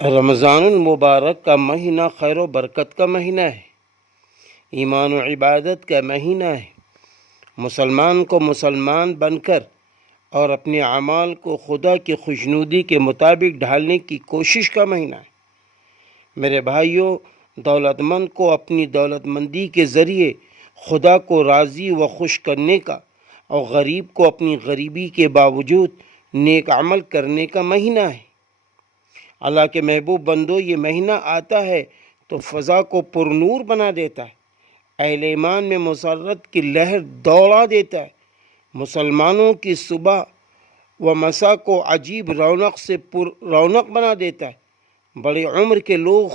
رمضان المبارک کا مہینہ خیر و برکت کا مہینہ ہے، ایمان و عبادت کا مہینہ ہے، مسلمان کو مسلمان بن کر اور اپنے اعمال کو خدا کی خوشنودی کے مطابق ڈھالنے کی کوشش کا مہینہ ہے۔ میرے بھائیوں، دولت مند کو اپنی دولت مندی کے ذریعے خدا کو راضی و خوش کرنے کا اور غریب کو اپنی غریبی کے باوجود نیک عمل کرنے کا مہینہ ہے۔ اللہ کے محبوب بندو، یہ مہینہ آتا ہے تو فضا کو پرنور بنا دیتا ہے، اہل ایمان میں مسرت کی لہر دوڑا دیتا ہے، مسلمانوں کی صبح و مساء کو عجیب رونق سے پر رونق بنا دیتا ہے، بڑی عمر کے لوگ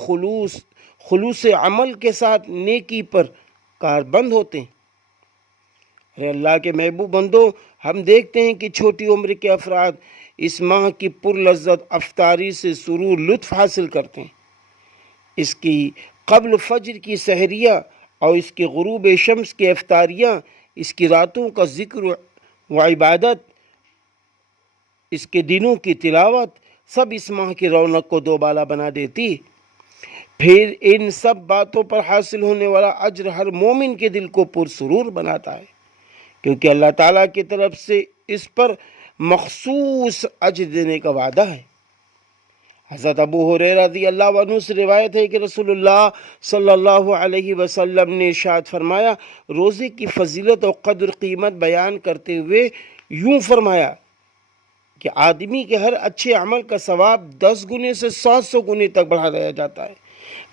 خلوص عمل کے ساتھ نیکی پر کاربند ہوتے ہیں۔ ارے اللہ کے محبوب بندو، ہم دیکھتے ہیں کہ چھوٹی عمر کے افراد اس ماہ کی پرلذت افطاری سے سرور لطف حاصل کرتے ہیں۔ اس کی قبل فجر کی سحریہ اور اس کے غروب شمس کی افطاریاں، اس کی راتوں کا ذکر و عبادت، اس کے دنوں کی تلاوت، سب اس ماہ کی رونق کو دوبالا بنا دیتی۔ پھر ان سب باتوں پر حاصل ہونے والا اجر ہر مومن کے دل کو پرسرور بناتا ہے، کیونکہ اللہ تعالیٰ کی طرف سے اس پر مخصوص اجر دینے کا وعدہ ہے۔ حضرت ابو ہریرہ رضی اللہ عنہ سے روایت ہے کہ رسول اللہ صلی اللہ علیہ وسلم نے ارشاد فرمایا، روزے کی فضیلت اور قدر قیمت بیان کرتے ہوئے یوں فرمایا کہ آدمی کے ہر اچھے عمل کا ثواب 10 گنے سے 700 گنے تک بڑھا دیا جاتا ہے،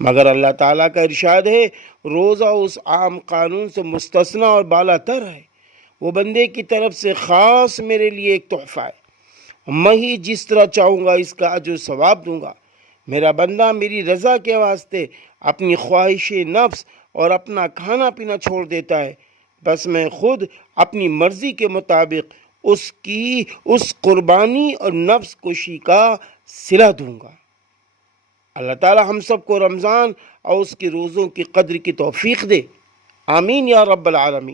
مگر اللہ تعالیٰ کا ارشاد ہے، روزہ اس عام قانون سے مستثنی اور بالا تر ہے، وہ بندے کی طرف سے خاص میرے لیے ایک تحفہ ہے، میں ہی جس طرح چاہوں گا اس کا اجر و ثواب دوں گا۔ میرا بندہ میری رضا کے واسطے اپنی خواہش نفس اور اپنا کھانا پینا چھوڑ دیتا ہے، بس میں خود اپنی مرضی کے مطابق اس قربانی اور نفس کشی کا صلہ دوں گا۔ اللہ تعالی ہم سب کو رمضان اور اس کے روزوں کی قدر کی توفیق دے، آمین یا رب العالمین۔